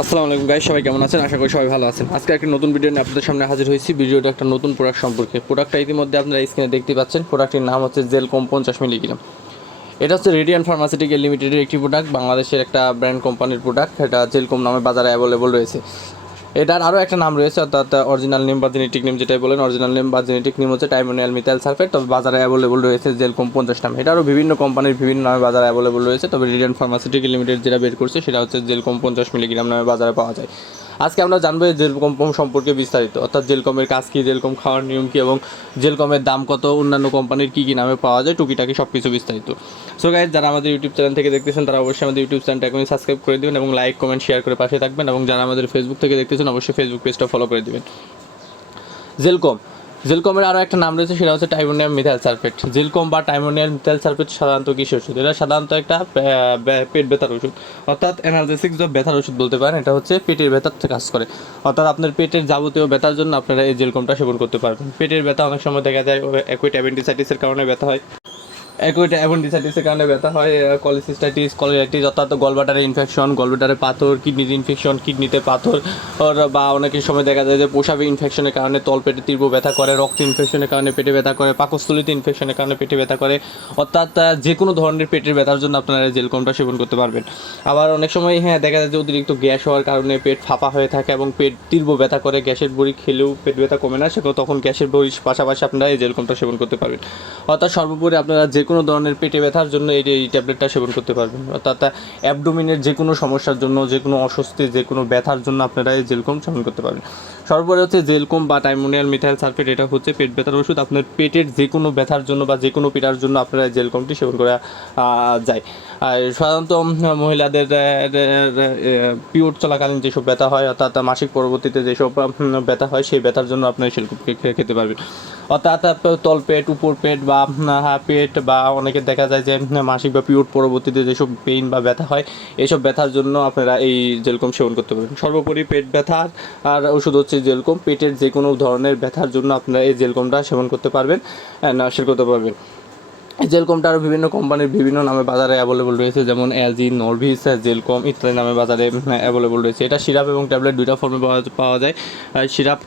আসসালামু আলাইকুম গাইস, সবাই কেমন আছেন? আশা করি সবাই ভালো আছেন। আজকে একটা নতুন ভিডিও নিয়ে আপনাদের সামনে হাজির হয়েছি। ভিডিওটা একটা নতুন প্রোডাক্ট সম্পর্কে। প্রোডাক্টটা ইতিমধ্যে আপনারা স্ক্রিনে দেখতে পাচ্ছেন। প্রোডাক্টের নাম হচ্ছে জেলকম 50 মিলিগ্রাম। এটা হচ্ছে রেডিয়ান ফার্মাসিউটিক্যাল লিমিটেডের একটি প্রোডাক্ট, বাংলাদেশের একটা ব্র্যান্ড কোম্পানির প্রোডাক্ট। এটা জেলকম নামে বাজারে অ্যাভেলেবল রয়েছে। এটার আরও একটা নাম রয়েছে, অর্থাৎ অরিজিনাল নেম বা জেনেটিক নেম যেটাই বলেন, অরিজিনাল নেম বা জেনেটিক নেম হচ্ছে টাইমোনিয়াল মিথাইল সালফেট। তবে বাজারে অ্যাভেলেবল রয়েছে জেলকম 50 নামে। এটারও বিভিন্ন কোম্পানির বিভিন্ন নামে বাজারে অ্যাভেলেবল রয়েছে, তবে রেডিয়ান ফার্মাসিউটিক্যাল লিমিটেড যেটা বের করছে সেটা হচ্ছে জেলকম 50 মিলিগ্রাম নামে বাজারে পাওয়া যায়। আজকে আমরা জানবো এই জেলকম সম্পর্কে বিস্তারিত, অর্থাৎ জেলকমের কাজ কী, জেলকম খাওয়ার নিয়ম কী এবং জেলকমের দাম কত, অন্যান্য কোম্পানির কী কী নামে পাওয়া যায়, টুকিটাকি সব কিছু বিস্তারিত। সো গাইস, যারা আমাদের ইউটিউব চ্যানেল থেকে দেখতেছেন তারা অবশ্যই আমাদের ইউটিউব চ্যানেলটা এখনই সাবস্ক্রাইব করে দেবেন এবং লাইক কমেন্ট শেয়ার করে পাশে থাকবেন, এবং যারা আমাদের ফেসবুক থেকে দেখতেছেন অবশ্যই ফেসবুক পেজটা ফলো করে দেবেন। জেলকমের আরও একটা নাম রয়েছে, সেটা হচ্ছে টাইমোনিয়াম মিথাইল সালফেট। জেলকম বা টাইমোনিয়াম মিথাইল সালফেট সাধারণত কিসের ওষুধ? এটা সাধারণত একটা পেট ব্যথার ওষুধ, অর্থাৎ অ্যানালজেসিক যে ব্যথার ওষুধ বলতে পারেন। এটা হচ্ছে পেটের ব্যথার কাজ করে, অর্থাৎ আপনার পেটের যাবতীয় ব্যথার জন্য আপনারা এই জেলকমটা সেবন করতে পারবেন। পেটের ব্যথা অনেক সময় দেখা যায় অ্যাকুইট অ্যাপেন্ডিসাইটিসের কারণে ব্যথা হয়, অ্যাপেন্ডিসাইটিসের কারণে ব্যথা হয়, কলিসিস্টাইটিস, কলিরাইটিস অর্থাৎ গলব্লাডারে ইনফেকশন, গলব্লাডারে পাথর, কিডনির ইনফেকশন, কিডনিতে পাথর, বা অনেকের সময় দেখা যায় যে প্রসাবে ইনফেকশনের কারণে তলপেটে তীব্র ব্যথা করে, রক্ত ইনফেকশনের কারণে পেটে ব্যথা করে, পাকস্থলীতে ইনফেকশনের কারণে পেটে ব্যথা করে, অর্থাৎ যে কোনো ধরনের পেটের ব্যথার জন্য আপনারা জেলকমটা সেবন করতে পারবেন। আবার অনেক সময় দেখা যায় যে অতিরিক্ত গ্যাস হওয়ার কারণে পেট ফাঁপা হয়ে থাকে এবং পেট তীব্র ব্যথা করে, গ্যাসের বড়ি খেলেও পেট ব্যথা কমে না, সেগুলো তখন গ্যাসের বড়ির পাশাপাশি আপনারা এই জেলকমটা সেবন করতে পারবেন। অর্থাৎ সর্বোপরি আপনারা যে কোনো ধরনের পেটে ব্যথার জন্য এই ট্যাবলেটটা সেবন করতে পারবেন, অর্থাৎ অ্যাবডোমিনের যে কোনো সমস্যার জন্য, যে কোনো অস্বস্তি, যে কোনো ব্যথার জন্য আপনারা এই জেলকম সেবন করতে পারবেন। সর্বোপরি হচ্ছে জেলকম বা টাইমোনিয়াল মিথাইল সালফেট, এটা হচ্ছে পেট ব্যথার ওষুধ। আপনার পেটের যে কোনো ব্যথার জন্য বা যে কোনো পীড়ার জন্য আপনারা এই জেলকমটি সেবন করা যায়। আর সাধারণত মহিলাদের পিরিয়ড চলাকালীন যেসব ব্যথা হয়, অর্থাৎ মাসিক পরবর্তীতে যেসব ব্যথা হয়, সেই ব্যথার জন্য আপনারা জেলকমকে খেতে পারবেন। অর্থাৎ তলপেট, উপর পেট বা পেট, বা অনেকের দেখা যায় যে মাসিক বা পিরিয়ড পরবর্তীতে যেসব পেইন বা ব্যথা হয়, এইসব ব্যথার জন্য আপনারা এই জেলকম সেবন করতে পারবেন। সর্বোপরি পেট ব্যথার আর ওষুধ হচ্ছে জেলকম। পেটের যে কোনো ধরনের ব্যথার জন্য আপনারা এই জেলকমটা সেবন করতে পারবেন, সেবন করতে পারবেন। জেলকমটা আরও বিভিন্ন কোম্পানির বিভিন্ন নামে বাজারে অ্যাভেলেবল রয়েছে, যেমন এলজি, নরভিস, জেলকম ইত্যাদি নামে বাজারে অ্যাভেলেবল রয়েছে। এটা সিরাপ এবং ট্যাবলেট দুইটা ফর্মে পাওয়া যায়। সিরাপ